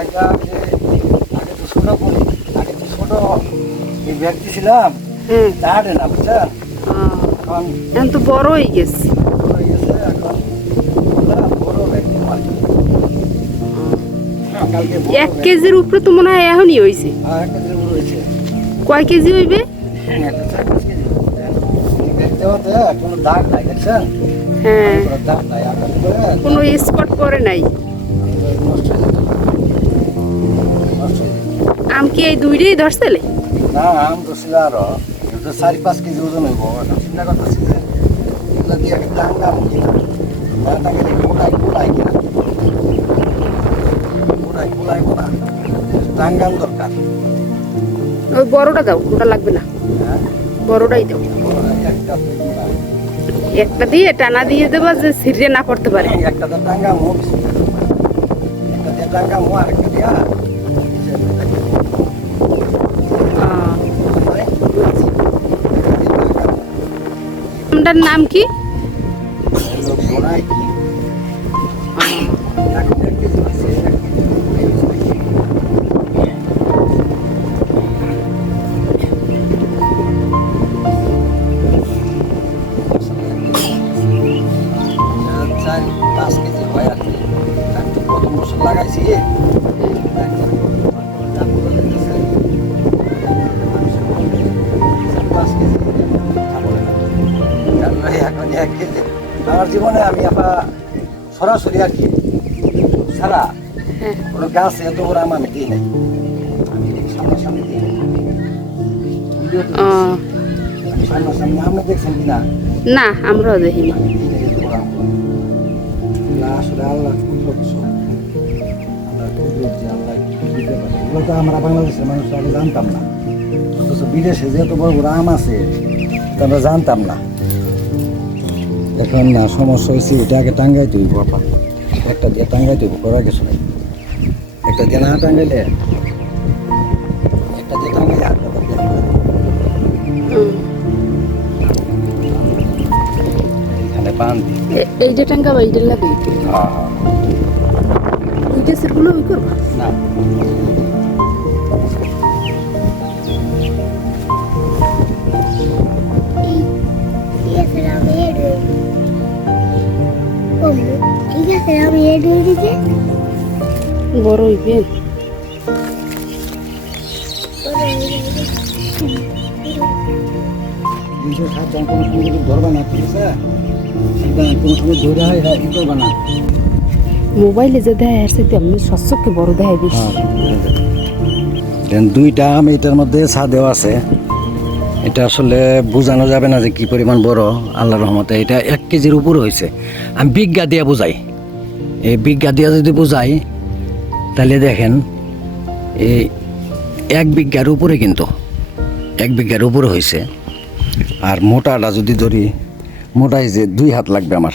এটা যে আগে তো ছোট বলি আগে তো ছোট এই ব্যক্তি ছিলাম হ্যাঁ তাহারে না বুঝছেন আহ, এখন এখন তো বড় হয়ে গেছে। বড় হয়ে গেছে এখন বড় ব্যক্তি মালিক এক কেজির উপরে তো মনে হয় এখনই হয়েছে। হ্যাঁ, কয় কেজি হইবে? হ্যাঁ কোনো করে স্পট পরে নাই। আম কি এই দুইটাই ধরছিলে না আম তো ছিল আরও চারি পাঁচ কেজি ওজন হইব চিন্তা করতেছি যে এগুলো দিয়ে একটা কিনা না কোটাই কোটাই কিনা। কোটাই টাঙ্গাম দরকার। ওই বড়টা দাও ওটা লাগবে না। হ্যাঁ? বড়টাই দাও। একটা একটা দিয়ে টানা দিয়ে দেবা যে সিরিয়ে না পড়তে পারে। একটা তো টাঙ্গা মো একটা দিয়ে টাঙ্গা মো আর একটা দিয়া আমটার নাম কি এখন এক আমার জীবনে আমি আপা সরাসরি আর কি সারা হ্যাঁ। কোনো গাছ এত বড় আম আমি দিই নাই। আমি সামনাসামনি দিই আমি সামনাসামনি আপনি দেখছেন না? আমরাও দেখিনি। আসলে আল্লাহ। এগুলো তো আমরা বাংলাদেশের মানুষ আগে জানতাম না। অথচ বিদেশে যে এত বড় বড় আম আছে আমরা জানতাম না। এখন না সমস্যা হয়েছে এটা আগে টাঙ্গাই তুই বাপা। একটা দিয়ে টাঙ্গাই তুই কিছু নেই। একটা দিয়ে না টাঙ্গাইলে একটা দিয়ে টাঙ্গাইলে আটটা দিয়ে হুম। এখানে বান্ধি এ- এইটা টাঙ্গা বা এইটা লাগে ওই গাছেরগুলো ওই করবা? না। বড় হইবে। দুইশো সাত জন কোনো সময় যদি ধরবা না ঠিক আছে? কোনো সময় ধরে হয় ই করবা না। মোবাইলে যে দেয় সেটা আমি সচক্ষে বড় দেয় বেশি দেন দুইটা আম এটার মধ্যে ছা আছে। এটা আসলে বোঝানো যাবে না যে কি পরিমাণ বড়, আল্লাহর রহমতে। এটা এক কেজির উপরে হয়েছে। আমি বিজ্ঞা দিয়ে বোঝাই। এই বিজ্ঞা দিয়ে যদি বোঝাই, তাহলে দেখেন, এই এক বিঘার উপরে কিন্তু, এক বিঘার উপরে হয়েছে। আর মোটাটা যদি ধরি, মোটাই যে দুই হাত লাগবে আমার।